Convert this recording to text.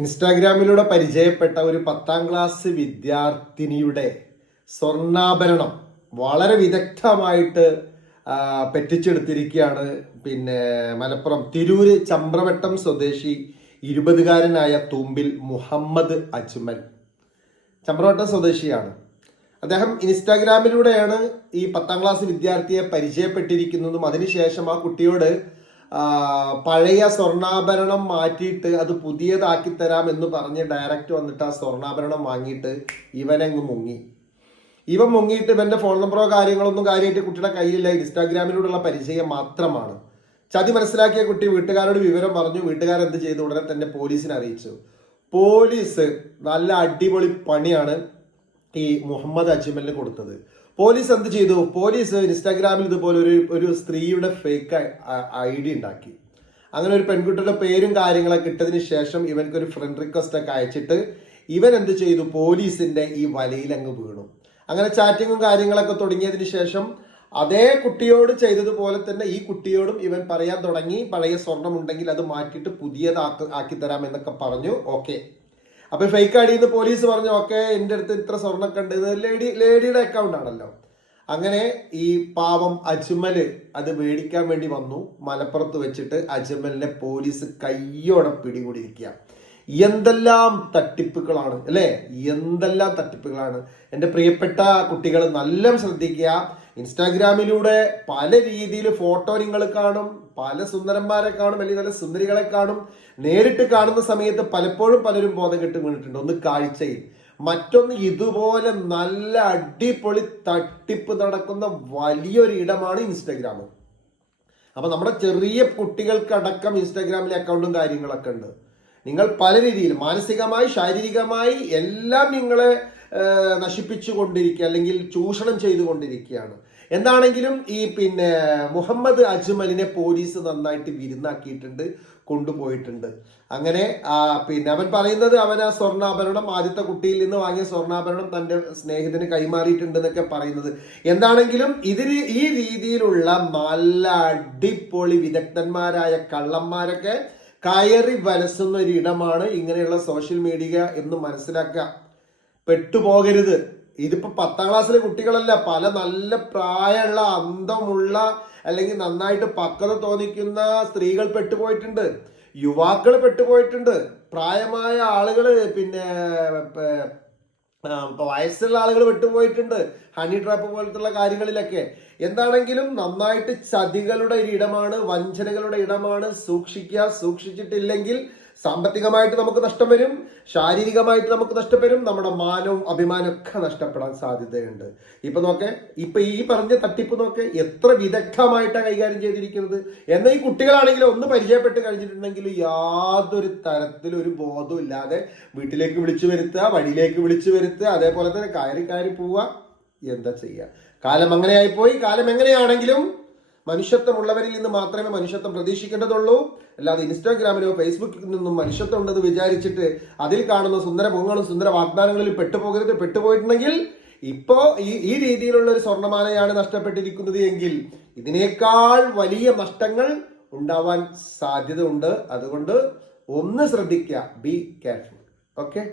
ഇൻസ്റ്റാഗ്രാമിലൂടെ പരിചയപ്പെട്ട ഒരു 10ാം ക്ലാസ് വിദ്യാർത്ഥിനിയുടെ സ്വർണ്ണാഭരണം വളരെ വിദഗ്ധമായിട്ട് പെറ്റിച്ചെടുത്തിരിക്കുകയാണ്. മലപ്പുറം തിരൂര് ചമ്രവട്ടം സ്വദേശി 20കാരനായ തൂമ്പിൽ മുഹമ്മദ് അജ്മൽ ചമ്രവട്ടം സ്വദേശിയാണ്. അദ്ദേഹം ഇൻസ്റ്റാഗ്രാമിലൂടെയാണ് ഈ 10ാം ക്ലാസ് വിദ്യാർത്ഥിയെ പരിചയപ്പെട്ടിരിക്കുന്നതും അതിനുശേഷം ആ കുട്ടിയോട് പഴയ സ്വർണ്ണാഭരണം മാറ്റിയിട്ട് അത് പുതിയതാക്കി തരാം എന്ന് പറഞ്ഞ് ഡയറക്റ്റ് വന്നിട്ട് ആ സ്വർണ്ണാഭരണം വാങ്ങിയിട്ട് ഇവനങ്ങ് മുങ്ങി. ഇവൻ മുങ്ങിയിട്ട് ഇവന്റെ ഫോൺ നമ്പറോ കാര്യങ്ങളൊന്നും കാര്യമായിട്ട് കുട്ടിയുടെ കയ്യിലില്ല. ഇൻസ്റ്റാഗ്രാമിലൂടെയുള്ള പരിചയം മാത്രമാണ്. ചതി മനസ്സിലാക്കിയ കുട്ടി വീട്ടുകാരോട് വിവരം പറഞ്ഞു. വീട്ടുകാരെന്ത് ചെയ്തു? ഉടനെ തന്നെ പോലീസിനെ അറിയിച്ചു. പോലീസ് നല്ല അടിപൊളി പണിയാണ് ഈ മുഹമ്മദ് അജ്മലിന് കൊടുത്തത്. പോലീസ് എന്ത് ചെയ്തു? പോലീസ് ഇൻസ്റ്റാഗ്രാമിൽ ഇതുപോലെ ഒരു സ്ത്രീയുടെ ഫേക്ക് ID ഉണ്ടാക്കി. അങ്ങനെ ഒരു പെൺകുട്ടിയുടെ പേരും കാര്യങ്ങളൊക്കെ ഇട്ടതിന് ശേഷം ഇവൻക്കൊരു ഫ്രണ്ട് റിക്വസ്റ്റ് ഒക്കെ അയച്ചിട്ട് ഇവൻ എന്ത് ചെയ്തു? പോലീസിന്റെ ഈ വലയിൽ അങ്ങ് വീണു. അങ്ങനെ ചാറ്റിങ്ങും കാര്യങ്ങളൊക്കെ തുടങ്ങിയതിന് ശേഷം അതേ കുട്ടിയോട് ചെയ്തതുപോലെ തന്നെ ഈ കുട്ടിയോടും ഇവൻ പറയാൻ തുടങ്ങി, പഴയ സ്വർണം ഉണ്ടെങ്കിൽ അത് മാറ്റിയിട്ട് പുതിയതാക്കി തരാം എന്നൊക്കെ പറഞ്ഞു. ഓക്കെ, അപ്പൊ ഫേക്ക് അടിയെന്ന് പോലീസ് പറഞ്ഞു. ഓക്കെ, എൻ്റെ അടുത്ത് ഇത്ര സ്വർണ്ണമൊക്കെ ഉണ്ട്, ഇത് ലേഡിയുടെ അക്കൗണ്ട് ആണല്ലോ. അങ്ങനെ ഈ പാവം അജ്മല് അത് മേടിക്കാൻ വേണ്ടി വന്നു. മലപ്പുറത്ത് വെച്ചിട്ട് അജ്മലിനെ പോലീസ് കയ്യോടെ പിടികൂടിയിരിക്കുക. എന്തെല്ലാം തട്ടിപ്പുകളാണ് അല്ലേ, എന്തെല്ലാം തട്ടിപ്പുകളാണ്. എൻ്റെ പ്രിയപ്പെട്ട കുട്ടികൾ നല്ല ശ്രദ്ധിക്കുക. ഇൻസ്റ്റാഗ്രാമിലൂടെ പല രീതിയിൽ ഫോട്ടോ നിങ്ങൾ കാണും, പല സുന്ദരന്മാരെ കാണും, അല്ലെങ്കിൽ നല്ല സുന്ദരികളെ കാണും. നേരിട്ട് കാണുന്ന സമയത്ത് പലപ്പോഴും പലരും ബോധം കെട്ട് വീണിട്ടുണ്ട്. ഒന്ന് കാഴ്ചയിൽ, മറ്റൊന്ന് ഇതുപോലെ നല്ല അടിപൊളി തട്ടിപ്പ് നടക്കുന്ന വലിയൊരു ഇടമാണ് ഇൻസ്റ്റാഗ്രാം. അപ്പൊ നമ്മുടെ ചെറിയ കുട്ടികൾക്കടക്കം ഇൻസ്റ്റാഗ്രാമിലെ അക്കൗണ്ടും കാര്യങ്ങളൊക്കെ ഉണ്ട്. നിങ്ങൾ പല രീതിയിൽ മാനസികമായി ശാരീരികമായി എല്ലാം നിങ്ങളെ നശിപ്പിച്ചു കൊണ്ടിരിക്കുക, അല്ലെങ്കിൽ ചൂഷണം ചെയ്തുകൊണ്ടിരിക്കുകയാണ്. എന്താണെങ്കിലും ഈ മുഹമ്മദ് അജ്മലിനെ പോലീസ് നന്നായിട്ട് വിരുന്നാക്കിയിട്ടുണ്ട്, കൊണ്ടുപോയിട്ടുണ്ട്. അങ്ങനെ അവൻ പറയുന്നത് അവൻ ആ സ്വർണ്ണാഭരണം ആദ്യത്തെ കുട്ടിയിൽ നിന്ന് വാങ്ങിയ സ്വർണ്ണാഭരണം തന്റെ സ്നേഹിതന് കൈമാറിയിട്ടുണ്ട് എന്നൊക്കെ പറയുന്നത്. എന്താണെങ്കിലും ഈ രീതിയിലുള്ള നല്ല അടിപൊളി വിദഗ്ധന്മാരായ കള്ളന്മാരൊക്കെ കയറി വലസുന്ന ഒരു ഇടമാണ് ഇങ്ങനെയുള്ള സോഷ്യൽ മീഡിയ എന്ന് മനസ്സിലാക്കുക. പെട്ടുപോകരുത്. ഇതിപ്പോ 10ാം ക്ലാസ്സിലെ കുട്ടികളല്ല, പല നല്ല പ്രായമുള്ള അന്തമുള്ള അല്ലെങ്കിൽ നന്നായിട്ട് പക്വത തോന്നിക്കുന്ന സ്ത്രീകൾ പെട്ടുപോയിട്ടുണ്ട്, യുവാക്കൾ പെട്ടുപോയിട്ടുണ്ട്, പ്രായമായ ആളുകള് വയസ്സുള്ള ആളുകൾ പെട്ടുപോയിട്ടുണ്ട് ഹണി ട്രാപ്പ് പോലത്തുള്ള കാര്യങ്ങളിലൊക്കെ. എന്താണെങ്കിലും നന്നായിട്ട് ചതികളുടെ ഒരു ഇടമാണ്, വഞ്ചനകളുടെ ഇടമാണ്. സൂക്ഷിക്കുക. സൂക്ഷിച്ചിട്ടില്ലെങ്കിൽ സാമ്പത്തികമായിട്ട് നമുക്ക് നഷ്ടം വരും, ശാരീരികമായിട്ട് നമുക്ക് നഷ്ടപ്പെടും, നമ്മുടെ മാനവും അഭിമാനവും ഒക്കെ നഷ്ടപ്പെടാൻ സാധ്യതയുണ്ട്. ഇപ്പൊ ഈ പറഞ്ഞ തട്ടിപ്പ് നോക്കെ എത്ര വിദഗ്ധമായിട്ടാണ് കൈകാര്യം ചെയ്തിരിക്കുന്നത്. എന്നാൽ ഈ കുട്ടികളാണെങ്കിലും ഒന്ന് പരിചയപ്പെട്ട് കഴിഞ്ഞിട്ടുണ്ടെങ്കിൽ യാതൊരു തരത്തിലും ഒരു ബോധവും ഇല്ലാതെ വീട്ടിലേക്ക് വിളിച്ചു വരുത്തുക, വഴിയിലേക്ക് വിളിച്ചു വരുത്തുക, അതേപോലെ തന്നെ കയറി പോവുക. എന്താ ചെയ്യുക? കാലം അങ്ങനെയായിപ്പോയി. കാലം എങ്ങനെയാണെങ്കിലും മനുഷ്യത്വമുള്ളവരിൽ നിന്ന് മാത്രമേ മനുഷ്യത്വം പ്രതീക്ഷിക്കേണ്ടതുള്ളൂ. അല്ലാതെ ഇൻസ്റ്റാഗ്രാമിലോ ഫേസ്ബുക്കിൽ നിന്നും മനുഷ്യത്വം ഉണ്ടെന്ന് വിചാരിച്ചിട്ട് അതിൽ കാണുന്ന സുന്ദര മുഖങ്ങളും സുന്ദര വാഗ്ദാനങ്ങളിൽ പെട്ടുപോകരുത്. പെട്ടുപോയിട്ടുണ്ടെങ്കിൽ ഇപ്പോ ഈ രീതിയിലുള്ള ഒരു സ്വർണ്ണമാലയാണ് നഷ്ടപ്പെട്ടിരിക്കുന്നത് എങ്കിൽ ഇതിനേക്കാൾ വലിയ നഷ്ടങ്ങൾ ഉണ്ടാവാൻ സാധ്യത ഉണ്ട്. അതുകൊണ്ട് ഒന്ന് ശ്രദ്ധിക്കുക. Be careful. ഓക്കെ.